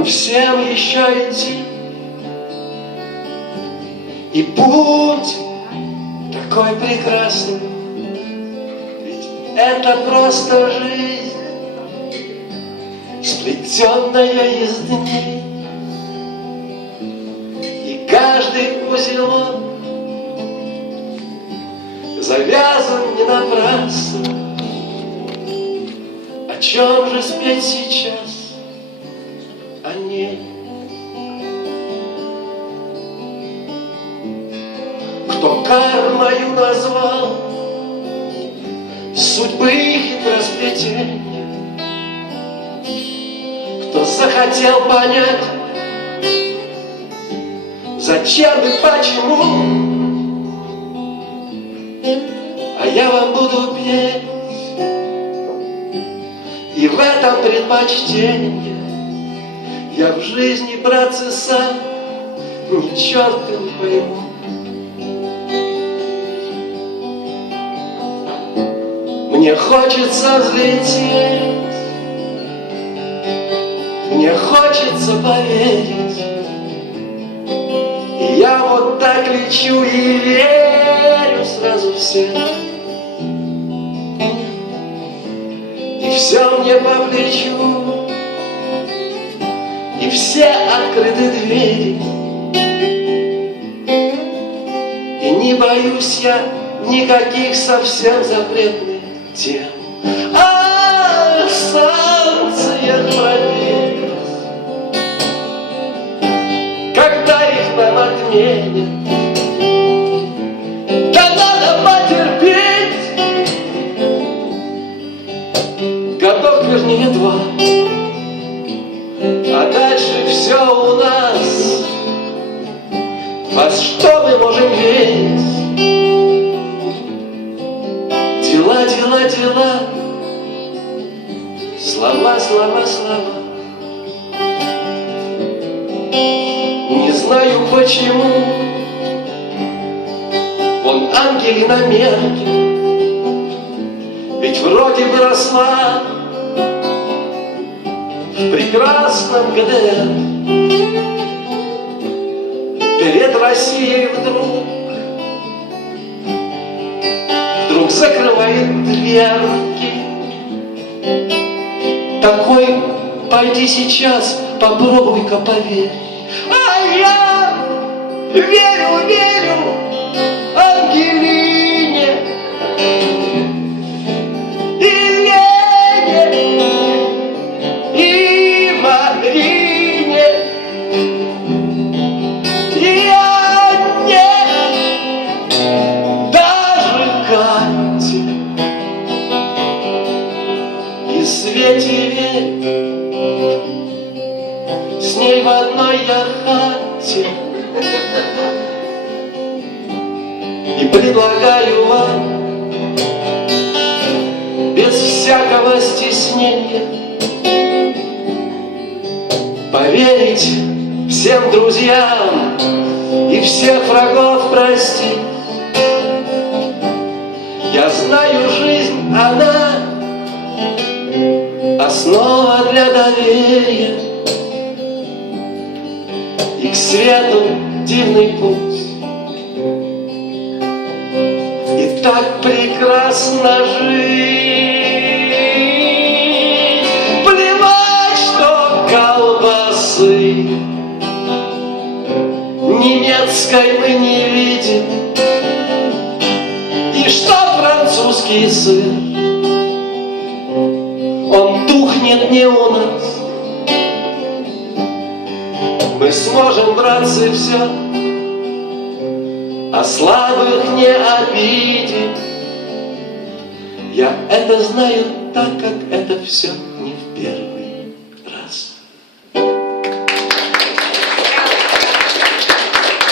нам всем еще идти. И путь такой прекрасный, ведь это просто жизнь, сплетенная из дней. И каждый узелок завязан не напрасно. О чем же спеть сейчас? О ней. Кто кармою назвал судьбы хитросплетения, кто захотел понять, зачем и почему, а я вам буду петь, и в этом предпочтение. Я в жизни, братцы, сам ни черта не пойму. Мне хочется взлететь, мне хочется поверить, и я вот так лечу и верю сразу всем. И все мне по плечу, и все открыты двери, и не боюсь я никаких совсем запретных тем. А станциях пробились, когда их нам отменят, да надо потерпеть годок, вернее, два. А дальше все у нас, во что мы можем верить? Дела, дела, дела, слова, слова, слова. Не знаю почему, вон Ангелина Меркель, ведь вроде бы росла в прекрасном ГДР. Перед Россией вдруг закрывает дверки. Такой, пойди сейчас, попробуй-ка поверь. А я верю, верю Ангелине и Лене и Марине и Анне, даже Кате и Свете верь, с ней в одной я хате. И предлагаю вам без всякого стеснения поверить всем друзьям и всех врагов простить. Я знаю, жизнь, она основа для доверия, и к свету дивный путь. И так прекрасно жить, плевать, что колбасы немецкой мы не видим, и что французский сыр, он тухнет не у нас. Мы сможем, братцы, все, а слабых не обидеть. Я это знаю, так как это все не в